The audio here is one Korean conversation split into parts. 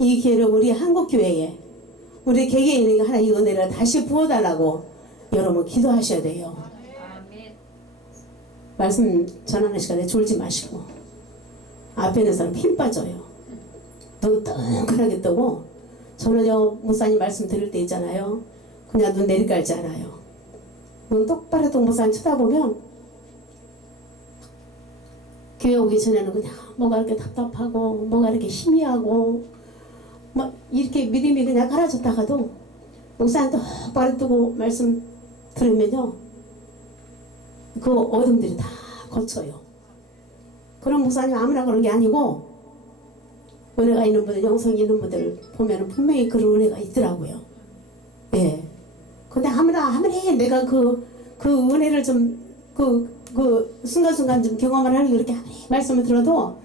이 기회를 우리 한국교회에 우리 개개인에게 하나 이 은혜를 다시 부어달라고 여러분 기도하셔야 돼요. 말씀 전하는 시간에 졸지 마시고 앞에 있는 사람 힘 빠져요. 눈 뜬하게 뜨고 저는 요 목사님 말씀 들을 때 있잖아요. 그냥 눈 내리깔지 않아요. 눈 똑바로 뜬 목사님 쳐다보면 교회 오기 전에는 그냥 뭐가 이렇게 답답하고 뭐가 이렇게 희미하고 막 이렇게 믿음이 그냥 가라졌다가도 목사님 똑바로 뜨고 말씀 들으면요 그 어둠들이 다 거쳐요. 그런 목사님 아무나 그런 게 아니고 은혜가 있는 분들, 영성이 있는 분들 보면 분명히 그런 은혜가 있더라고요. 예. 근데 아무나 아무리 내가 그, 그 은혜를 좀, 그, 그 순간순간 좀 경험을 하려고 이렇게 말씀을 들어도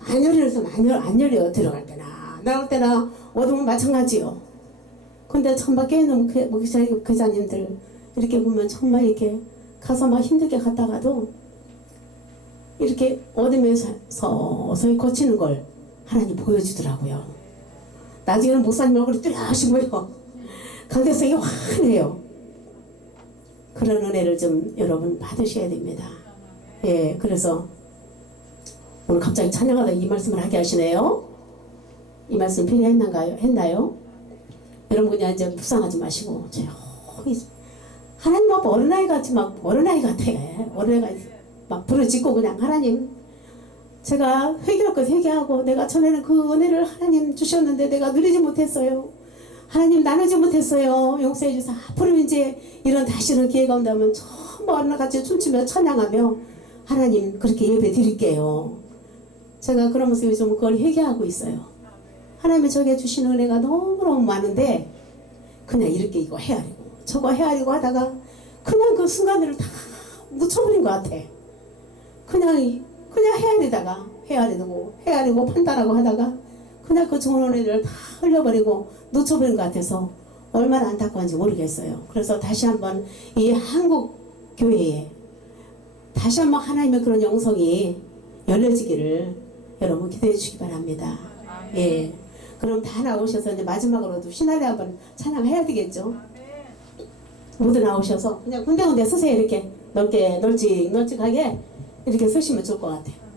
안 열려서 안, 열, 안 열려 들어갈 때나 나올 때나 어둠은 마찬가지요. 근데 정말 깨어있는 그, 목사, 교사님들 이렇게 보면 정말 이렇게 가서 막 힘들게 갔다가도 이렇게 어둠에서 서서히 거치는 걸 하나님 보여주더라고요. 나중에는 목사님 얼굴이 뚜렷하시고요. 강대성이 환해요. 그런 은혜를 좀 여러분 받으셔야 됩니다. 예, 그래서 오늘 갑자기 찬양하다 이 말씀을 하게 하시네요. 이 말씀 필요했나요? 했나요? 여러분 그냥 이제 묵상하지 마시고 조용히 하나님 앞에 어린아이 같이 막 어린아이 같아. 어린아이가 막 부르짖고 그냥 하나님 제가 회개할 것 회개하고 내가 전에는 그 은혜를 하나님 주셨는데 내가 누리지 못했어요. 하나님 나누지 못했어요. 용서해 주세요. 앞으로 이제 이런 다시는 기회가 온다면 전부 하나 같이 춤추며 찬양하며 하나님 그렇게 예배 드릴게요. 제가 그러면서 요즘 그걸 회개하고 있어요. 하나님이 저게 주신 은혜가 너무너무 많은데 그냥 이렇게 이거 헤아리고 저거 헤아리고 하다가 그냥 그 순간을 다 묻혀버린 것 같아. 그냥 이- 그냥 헤아리다가 헤아리고 헤아리고 판단하고 하다가 그냥 그 좋은 은혜를 다 흘려버리고 놓쳐버린 것 같아서 얼마나 안타까운지 모르겠어요. 그래서 다시 한번 이 한국 교회에 다시 한번 하나님의 그런 영성이 열려지기를 여러분 기대해 주시기 바랍니다. 예. 그럼 다 나오셔서 이제 마지막으로도 신나게 한번 찬양해야 되겠죠. 모두 나오셔서 그냥 군데군데 서세요 이렇게 넓게 널찍 널찍하게 이렇게 서시면 좋을 것 같아요.